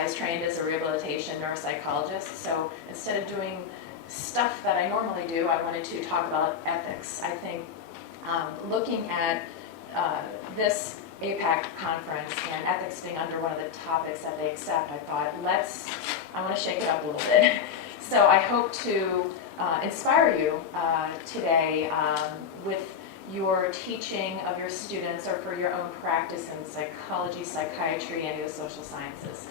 I was trained as a rehabilitation neuropsychologist, so instead of doing stuff that I normally do, I wanted to talk about ethics. I think looking at this APPAC conference and ethics being under one of the topics that they accept, I thought, I want to shake it up a little bit. So I hope to inspire you today with your teaching of your students or for your own practice in psychology, psychiatry, and the social sciences.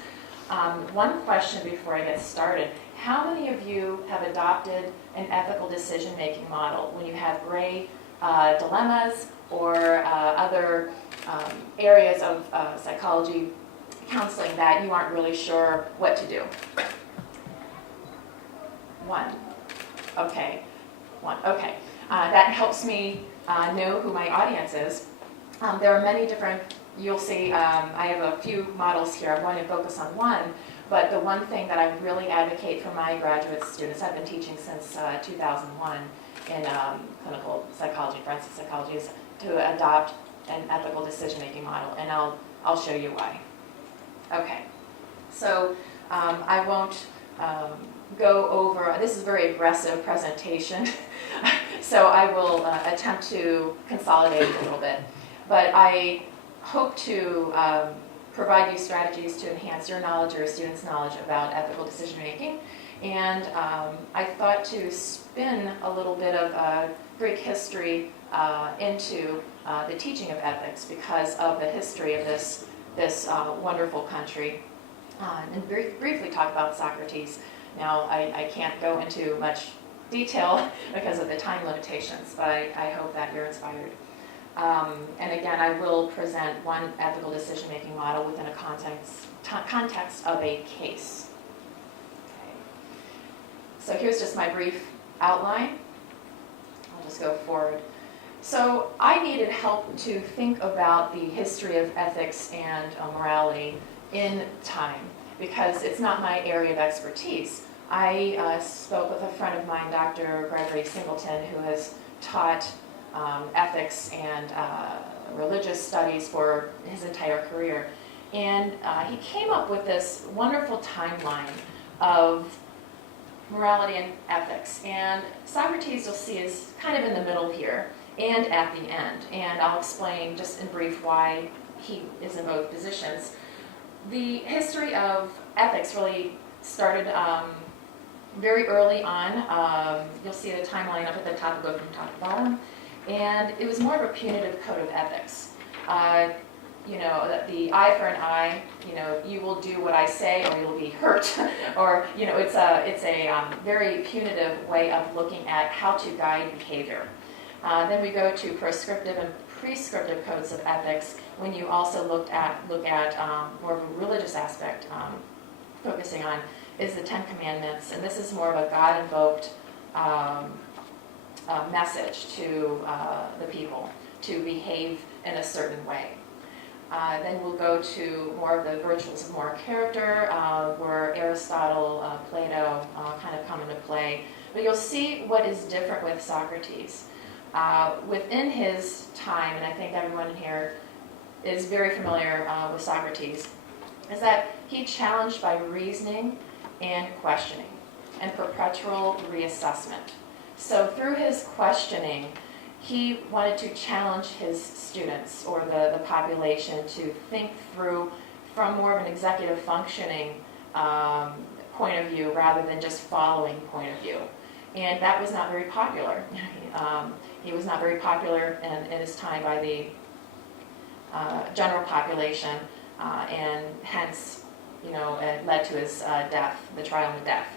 One question before I get started: how many of you have adopted an ethical decision-making model when you have gray dilemmas or other areas of psychology counseling that you aren't really sure what to do? One. Okay. One. Okay. That helps me know who my audience is. There are many different, you'll see, I have a few models here. I'm going to focus on one, but the one thing that I really advocate for my graduate students, I've been teaching since 2001 in clinical psychology, forensic psychology, is to adopt an ethical decision-making model, and I'll show you why. Okay, so I won't go over, this is a very aggressive presentation, so I will attempt to consolidate a little bit. But I hope to provide you strategies to enhance your knowledge or your students' knowledge about ethical decision-making. And I thought to spin a little bit of Greek history into the teaching of ethics because of the history of this wonderful country. And briefly talk about Socrates. Now, I can't go into much detail because of the time limitations, but I hope that you're inspired. And again, I will present one ethical decision-making model within a context of a case. Okay. So here's just my brief outline. I'll just go forward. So I needed help to think about the history of ethics and morality in time, because it's not my area of expertise. I spoke with a friend of mine, Dr. Gregory Singleton, who has taught ethics and religious studies for his entire career. And he came up with this wonderful timeline of morality and ethics. And Socrates, you'll see, is kind of in the middle here and at the end. And I'll explain just in brief why he is in both positions. The history of ethics really started very early on. You'll see the timeline up at the top, will go from top to bottom. And it was more of a punitive code of ethics. The eye for an eye, you will do what I say or you'll be hurt. Or, it's a very punitive way of looking at how to guide behavior. Then we go to proscriptive and prescriptive codes of ethics, when you also look at more of a religious aspect, focusing on is the Ten Commandments, and this is more of a God-invoked message to the people to behave in a certain way. Then we'll go to more of the virtues of moral character, where Aristotle, Plato kind of come into play. But you'll see what is different with Socrates. Within his time, and I think everyone here is very familiar with Socrates, is that he challenged by reasoning and questioning and perpetual reassessment. So through his questioning, he wanted to challenge his students or the population to think through from more of an executive functioning point of view rather than just following point of view. And that was not very popular. He was not very popular in his time by the general population, and hence, it led to his death, the trial and death.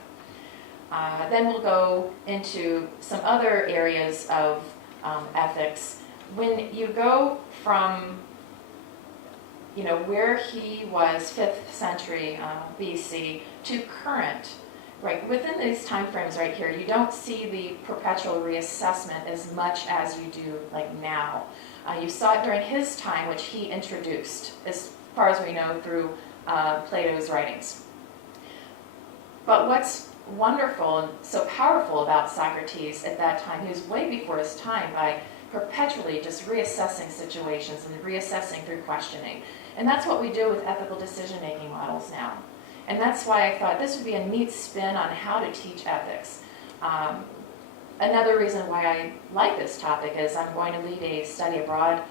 Then we'll go into some other areas of ethics. When you go from, where he was 5th century BC to current, right, within these time frames right here, you don't see the perpetual reassessment as much as you do like now. You saw it during his time, which he introduced, as far as we know, through Plato's writings. But what's wonderful and so powerful about Socrates at that time, he was way before his time by perpetually just reassessing situations and reassessing through questioning. And that's what we do with ethical decision-making models now. And that's why I thought this would be a neat spin on how to teach ethics. Another reason why I like this topic is I'm going to lead a study abroad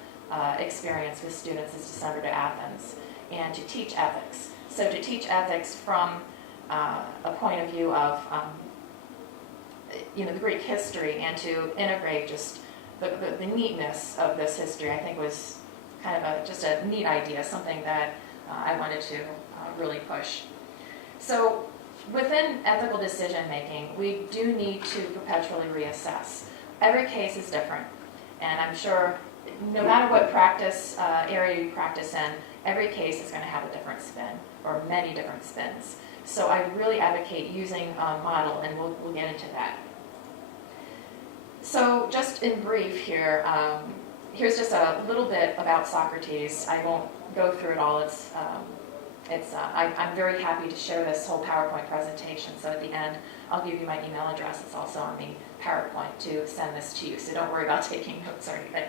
experience with students this December to Athens, and to teach ethics. So to teach ethics from a point of view of the Greek history, and to integrate just the neatness of this history, I think was kind of just a neat idea, something that I wanted to really push. So within ethical decision making, we do need to perpetually reassess. Every case is different, and I'm sure no matter what practice area you practice in, every case is going to have a different spin, or many different spins. So I really advocate using a model, and we'll get into that. So just in brief here, here's just a little bit about Socrates. I won't go through it all. I'm very happy to share this whole PowerPoint presentation. So at the end, I'll give you my email address. It's also on the PowerPoint to send this to you. So don't worry about taking notes or anything.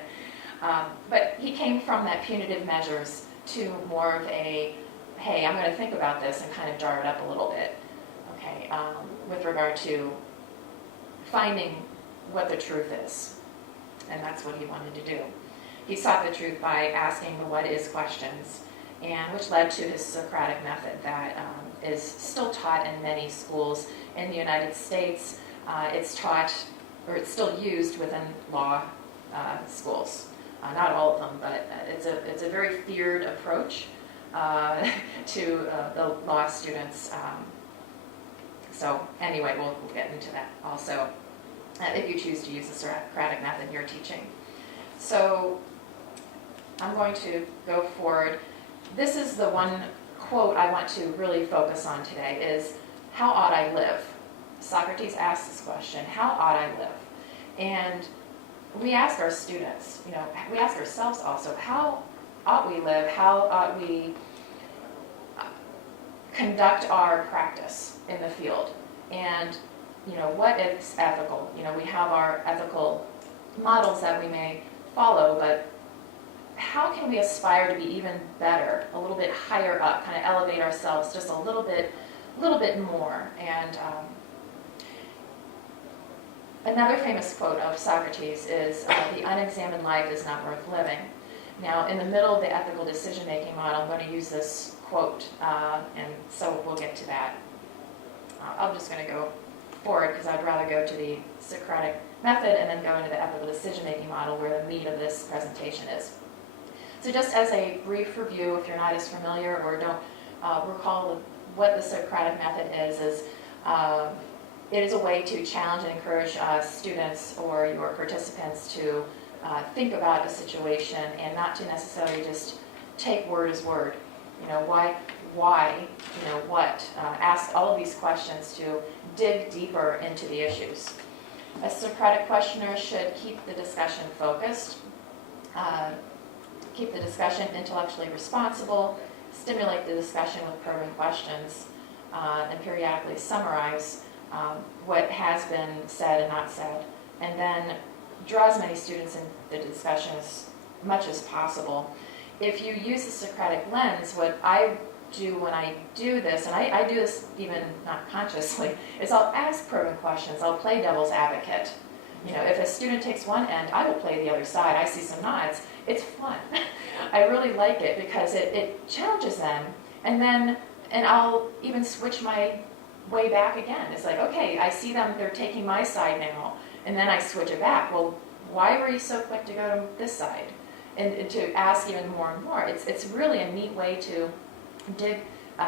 But he came from that punitive measures to more of a, hey, I'm going to think about this and kind of jar it up a little bit, okay, with regard to finding what the truth is. And that's what he wanted to do. He sought the truth by asking the what is questions, and which led to his Socratic method that is still taught in many schools in the United States. It's taught, or it's still used within law schools. Not all of them, but it's a very feared approach to the law students. So anyway, we'll get into that also if you choose to use the Socratic method in your teaching. So I'm going to go forward. This is the one quote I want to really focus on today is, how ought I live? Socrates asked this question, how ought I live? And we ask our students, we ask ourselves also, how ought we live? How ought we conduct our practice in the field? And, what is ethical? We have our ethical models that we may follow, but how can we aspire to be even better, a little bit higher up, kind of elevate ourselves just a little bit more? And another famous quote of Socrates is, the unexamined life is not worth living. Now, in the middle of the ethical decision-making model, I'm going to use this quote, and so we'll get to that. I'm just going to go forward because I'd rather go to the Socratic method and then go into the ethical decision-making model where the meat of this presentation is. So just as a brief review, if you're not as familiar or don't recall what the Socratic method is it is a way to challenge and encourage students or your participants to think about a situation and not to necessarily just take word as word. Why, what? Ask all of these questions to dig deeper into the issues. A Socratic questioner should keep the discussion focused, keep the discussion intellectually responsible, stimulate the discussion with probing questions, and periodically summarize what has been said and not said, and then draw as many students in the discussion as much as possible. If you use the Socratic lens, what I do when I do this, and I do this even not consciously, is I'll ask probing questions. I'll play devil's advocate. If a student takes one end, I will play the other side. I see some nods. It's fun. I really like it because it challenges them, and I'll even switch my way back again. It's like, okay, I see them, they're taking my side now, and then I switch it back. Well, why were you so quick to go to this side? And to ask even more and more. It's really a neat way to dig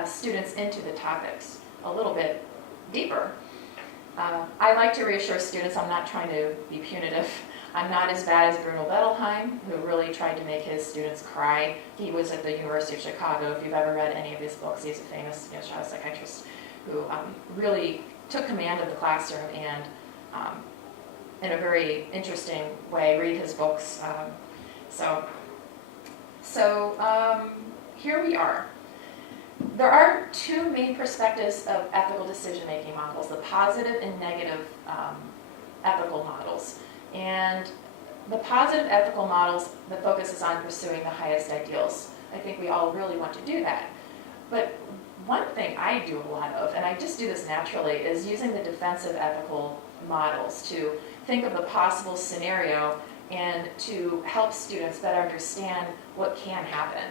students into the topics a little bit deeper. I like to reassure students I'm not trying to be punitive. I'm not as bad as Bruno Bettelheim, who really tried to make his students cry. He was at the University of Chicago. If you've ever read any of his books, he's a famous child psychiatrist who really took command of the classroom and in a very interesting way, read his books. So here we are. There are two main perspectives of ethical decision-making models, the positive and negative ethical models. And the positive ethical models, the focus is on pursuing the highest ideals. I think we all really want to do that. But one thing I do a lot of, and I just do this naturally, is using the defensive ethical models to think of the possible scenario and to help students better understand what can happen.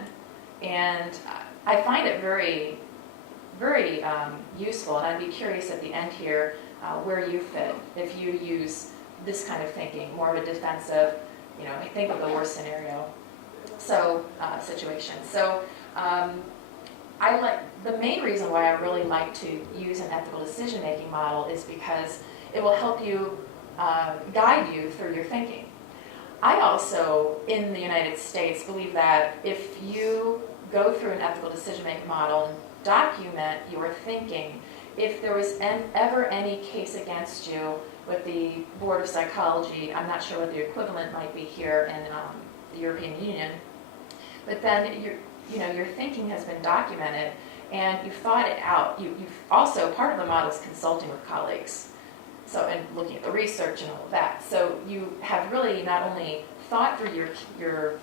And I find it very, very useful, and I'd be curious at the end here where you fit, if you use this kind of thinking, more of a defensive, think of the worst scenario, situation. So the main reason why I really like to use an ethical decision-making model is because it will help you guide you through your thinking. I also, in the United States, believe that if you go through an ethical decision-making model and document your thinking, if there was ever any case against you with the Board of Psychology, I'm not sure what the equivalent might be here in the European Union, but then your thinking has been documented and you've thought it out. You've also, part of the model is consulting with colleagues. So, and looking at the research and all of that. So you have really not only thought through your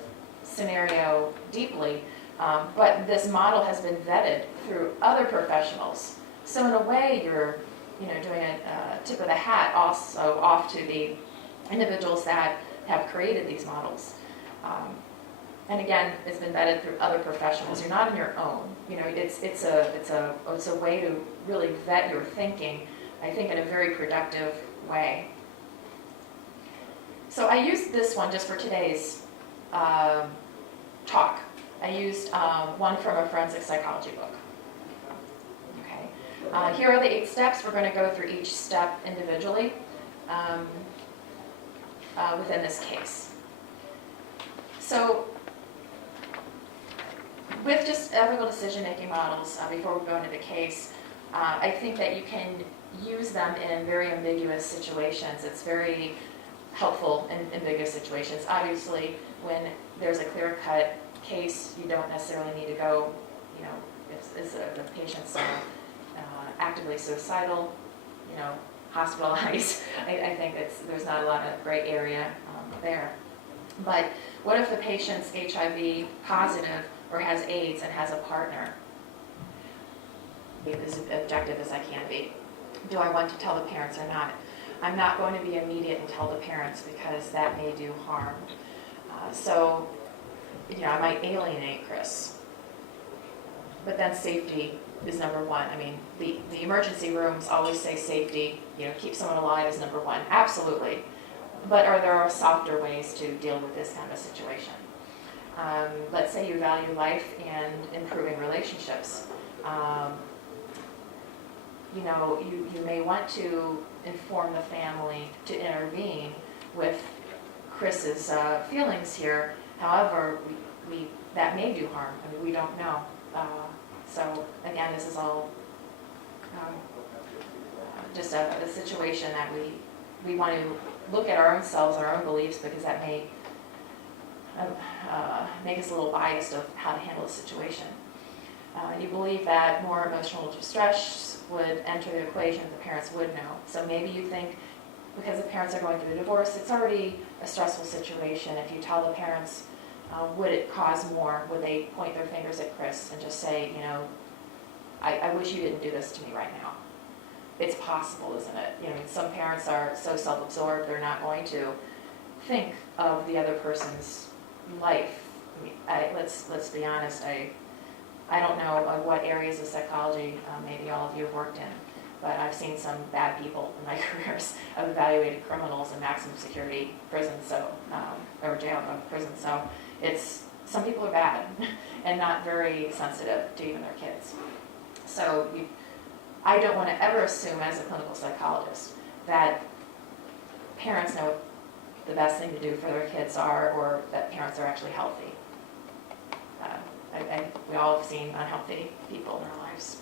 scenario deeply, but this model has been vetted through other professionals. So in a way, you're doing a tip of the hat also off to the individuals that have created these models. And again, it's been vetted through other professionals. You're not on your own. It's a way to really vet your thinking, I think, in a very productive way. So I used this one just for today's talk. I used one from a forensic psychology book. Okay. Here are the 8 steps. We're going to go through each step individually within this case. So with just ethical decision-making models, before we go into the case, I think that you can use them in very ambiguous situations. It's very helpful in ambiguous situations. Obviously, when there's a clear-cut case, you don't necessarily need to go, if the patient's actively suicidal, hospitalized. I think there's not a lot of gray area there. But what if the patient's HIV positive or has AIDS and has a partner? Be as objective as I can be. Do I want to tell the parents or not? I'm not going to be immediate and tell the parents because that may do harm. I might alienate Chris. But then safety is number one. I mean, the emergency rooms always say safety, keep someone alive is number one. Absolutely. But are there softer ways to deal with this kind of situation? Let's say you value life and improving relationships. You may want to inform the family to intervene with Chris's feelings here. However, that may do harm. I mean, we don't know. So again, this is all just a situation that we want to look at our own selves, our own beliefs, because that may make us a little biased of how to handle the situation. You believe that more emotional distress would enter the equation, the parents would know. So maybe you think because the parents are going through a divorce, it's already a stressful situation. If you tell the parents, would it cause more? Would they point their fingers at Chris and just say, I wish you didn't do this to me right now? It's possible, isn't it? Some parents are so self-absorbed, they're not going to think of the other person's life. I mean, let's be honest, I don't know what areas of psychology maybe all of you have worked in, but I've seen some bad people in my careers. I've evaluated criminals in maximum security prisons, or jail, prison. So some people are bad and not very sensitive to even their kids. So I don't want to ever assume as a clinical psychologist that parents know what the best thing to do for their kids are, or that parents are actually healthy. We all have seen unhealthy people in our lives.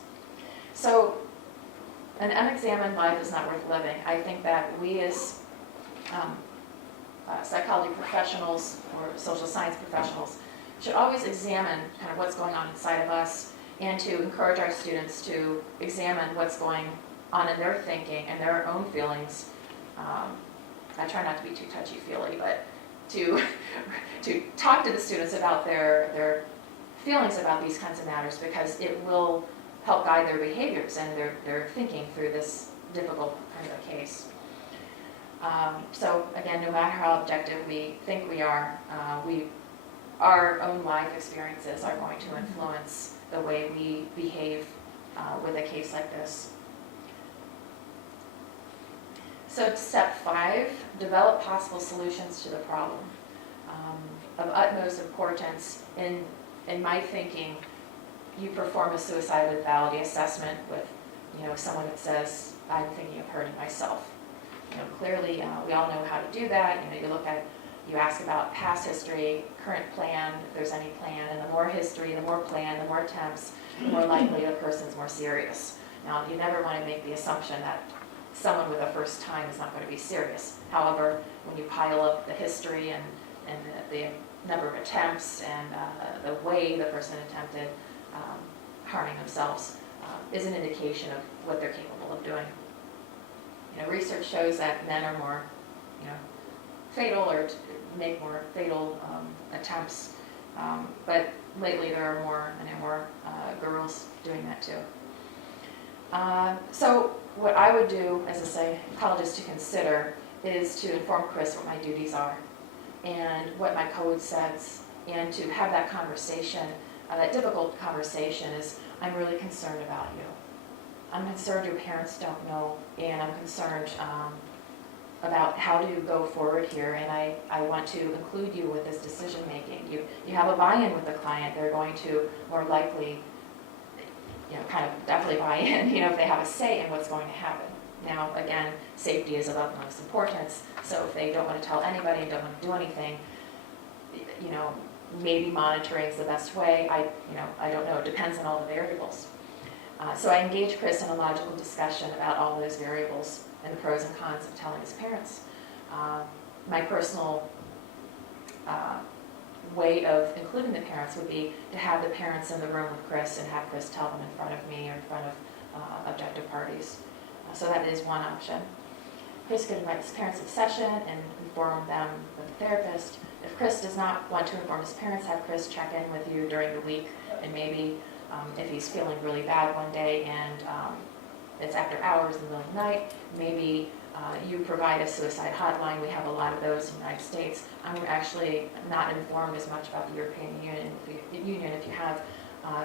So an unexamined life is not worth living. I think that we as psychology professionals or social science professionals should always examine kind of what's going on inside of us, and to encourage our students to examine what's going on in their thinking and their own feelings. I try not to be too touchy-feely, but to talk to the students about their feelings about these kinds of matters, because it will help guide their behaviors and their thinking through this difficult kind of a case. So again, no matter how objective we think we are, our own life experiences are going to influence the way we behave with a case like this. So step 5, develop possible solutions to the problem. Of utmost importance in my thinking, you perform a suicide lethality assessment with, someone that says, I'm thinking of hurting myself. Clearly, we all know how to do that. You ask about past history, current plan, if there's any plan, and the more history, the more plan, the more attempts, the more likely the person's more serious. Now, you never want to make the assumption that someone with a first time is not going to be serious. However, when you pile up the history and the number of attempts and the way the person attempted harming themselves is an indication of what they're capable of doing. Research shows that men are more, fatal or make more fatal attempts, but lately there are more and more girls doing that too. So what I would do as a psychologist to consider is to inform Chris what my duties are and what my code says, and to have that conversation, that difficult conversation is, I'm really concerned about you. I'm concerned your parents don't know, and I'm concerned about how to go forward here, and I want to include you with this decision making. You have a buy-in with the client. They're going to more likely, kind of definitely buy in, if they have a say in what's going to happen. Now, again, safety is of utmost importance, so if they don't want to tell anybody and don't want to do anything, maybe monitoring is the best way. I don't know. It depends on all the variables. So I engage Chris in a logical discussion about all those variables and the pros and cons of telling his parents. My personal way of including the parents would be to have the parents in the room with Chris and have Chris tell them in front of me or in front of objective parties. So that is one option. Chris could invite his parents to the session and inform them with the therapist. If Chris does not want to inform his parents, have Chris check in with you during the week, and maybe if he's feeling really bad one day and it's after hours in the middle of the night, maybe you provide a suicide hotline. We have a lot of those in the United States. I'm actually not informed as much about the European Union if you have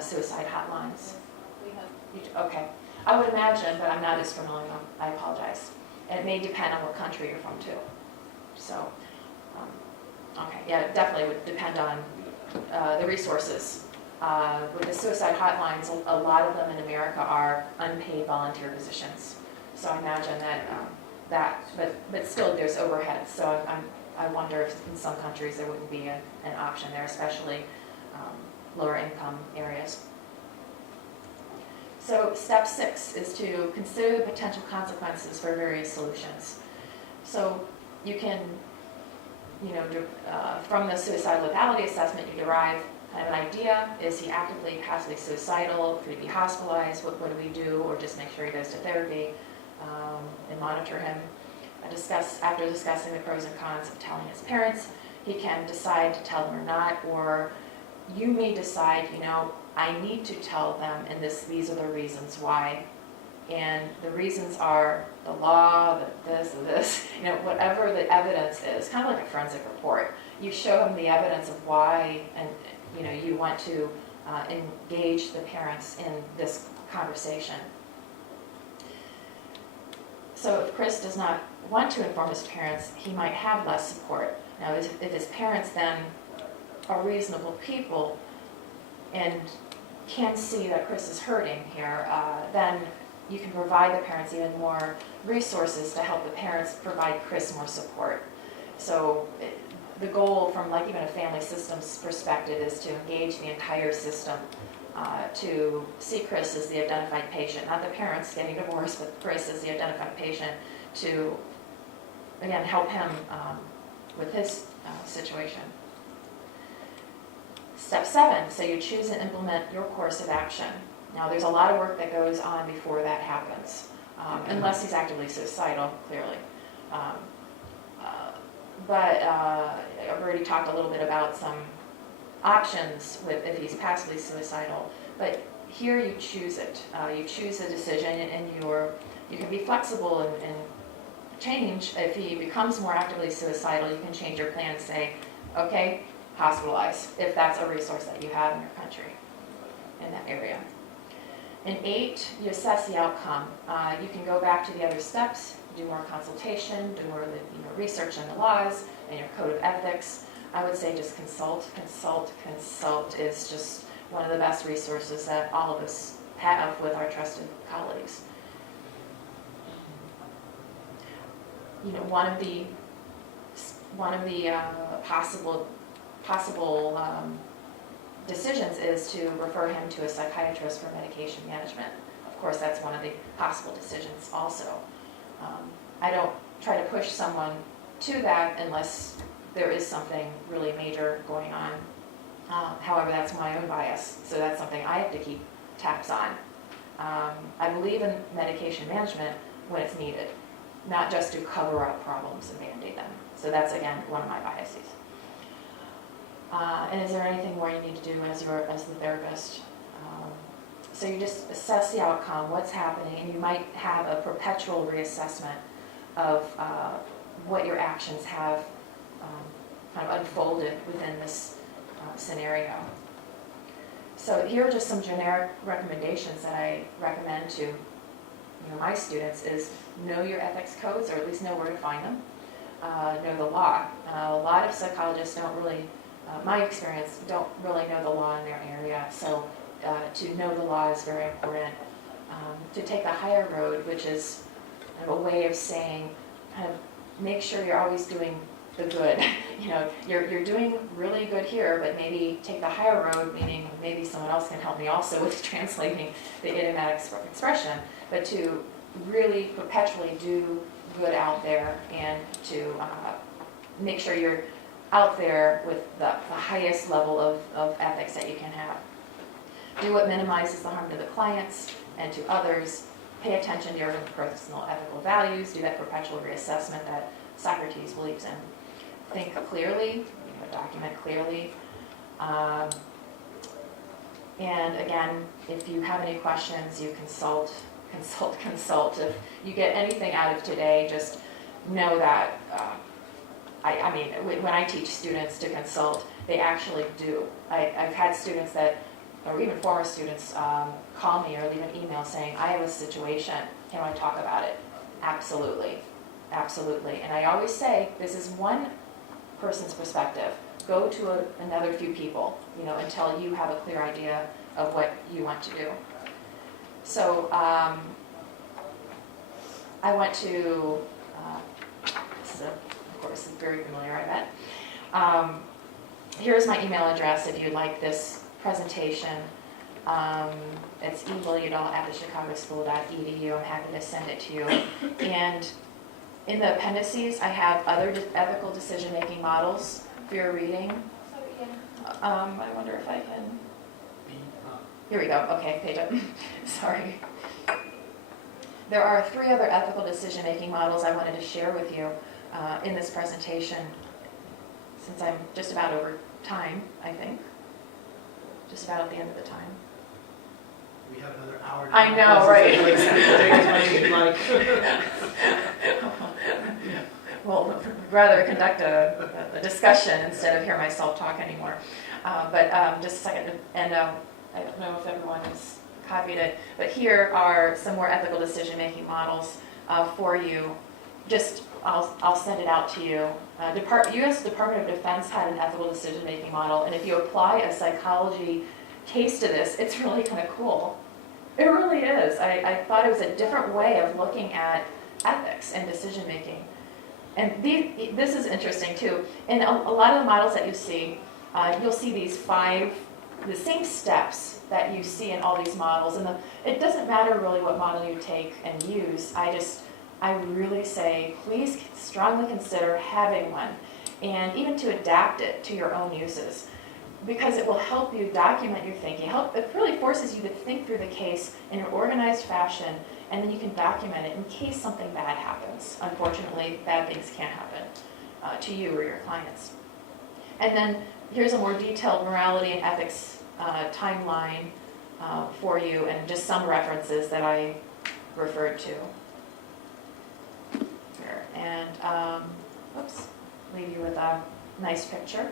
suicide hotlines. We have. Okay. I would imagine, but I'm not as familiar. I apologize. And it may depend on what country you're from, too. So, okay. Yeah, it definitely would depend on the resources. With the suicide hotlines, a lot of them in America are unpaid volunteer positions. So I imagine that, but still there's overhead. So I wonder if in some countries there wouldn't be an option there, especially lower income areas. So step 6 is to consider the potential consequences for various solutions. So you can, from the suicide lethality assessment, you derive kind of an idea. Is he actively, passively suicidal? Could he be hospitalized? What do we do? Or just make sure he goes to therapy and monitor him. After discussing the pros and cons of telling his parents, he can decide to tell them or not, or you may decide, I need to tell them, and these are the reasons why. And the reasons are the law, this, whatever the evidence is, kind of like a forensic report. You show them the evidence of why, and you want to engage the parents in this conversation. So if Chris does not want to inform his parents, he might have less support. Now, if his parents then are reasonable people and can see that Chris is hurting here, then you can provide the parents even more resources to help the parents provide Chris more support. So the goal from even a family systems perspective is to engage the entire system to see Chris as the identified patient, not the parents getting divorced, but Chris as the identified patient to, again, help him with his situation. Step 7, so you choose and implement your course of action. Now, there's a lot of work that goes on before that happens, unless he's actively suicidal, clearly. But I've already talked a little bit about some options if he's passively suicidal. But here you choose it. You choose a decision, and you can be flexible and change. If he becomes more actively suicidal, you can change your plan and say, okay, hospitalize, if that's a resource that you have in your country, in that area. In 8, you assess the outcome. You can go back to the other steps, do more consultation, do more research on the laws and your code of ethics. I would say just consult. Consult is just one of the best resources that all of us have with our trusted colleagues. One of the possible decisions is to refer him to a psychiatrist for medication management. Of course, that's one of the possible decisions also. I don't try to push someone to that unless there is something really major going on. However, that's my own bias, so that's something I have to keep tabs on. I believe in medication management when it's needed, not just to cover up problems and band-aid them. So that's, again, one of my biases. And is there anything more you need to do as the therapist? So you just assess the outcome, what's happening, and you might have a perpetual reassessment of what your actions have kind of unfolded within this scenario. So here are just some generic recommendations that I recommend to my students is know your ethics codes, or at least know where to find them. Know the law. A lot of psychologists don't really, my experience, don't really know the law in their area, so to know the law is very important. To take the higher road, which is kind of a way of saying, kind of make sure you're always doing the good. You're doing really good here, but maybe take the higher road, meaning maybe someone else can help me also with translating the idiomatic expression, but to really perpetually do good out there and to make sure you're out there with the highest level of ethics that you can have. Do what minimizes the harm to the clients and to others. Pay attention to your own personal ethical values. Do that perpetual reassessment that Socrates believes in. Think clearly, document clearly. And again, if you have any questions, you consult. If you get anything out of today, just know that, when I teach students to consult, they actually do. I've had students that, or even former students, call me or leave an email saying, I have a situation, can I talk about it? Absolutely. And I always say, this is one person's perspective. Go to another few people, until you have a clear idea of what you want to do. So I went to, this is of course very familiar, I bet. Here's my email address if you'd like this presentation. It's Liljedahl@thechicagoschool.edu. I'm happy to send it to you. And in the appendices, I have other ethical decision-making models for your reading. I wonder if I can... Here we go. Okay, page up. Sorry. There are 3 other ethical decision-making models I wanted to share with you in this presentation, since I'm just about over time, I think. Just about at the end of the time. We have another hour. I know, right? Well, rather conduct a discussion instead of hear myself talk anymore. But just a second, and I don't know if everyone has copied it, but here are some more ethical decision-making models for you. I'll send it out to you. U.S. Department of Defense had an ethical decision-making model, and if you apply a psychology case to this, it's really kind of cool. It really is. I thought it was a different way of looking at ethics and decision-making. And this is interesting, too. In a lot of the models that you see, you'll see these 5, the same steps that you see in all these models. And it doesn't matter really what model you take and use. I really say, please strongly consider having one, and even to adapt it to your own uses, because it will help you document your thinking. It really forces you to think through the case in an organized fashion, and then you can document it in case something bad happens. Unfortunately, bad things can happen to you or your clients. And then here's a more detailed morality and ethics timeline for you, and just some references that I referred to here. And, oops, leave you with a nice picture.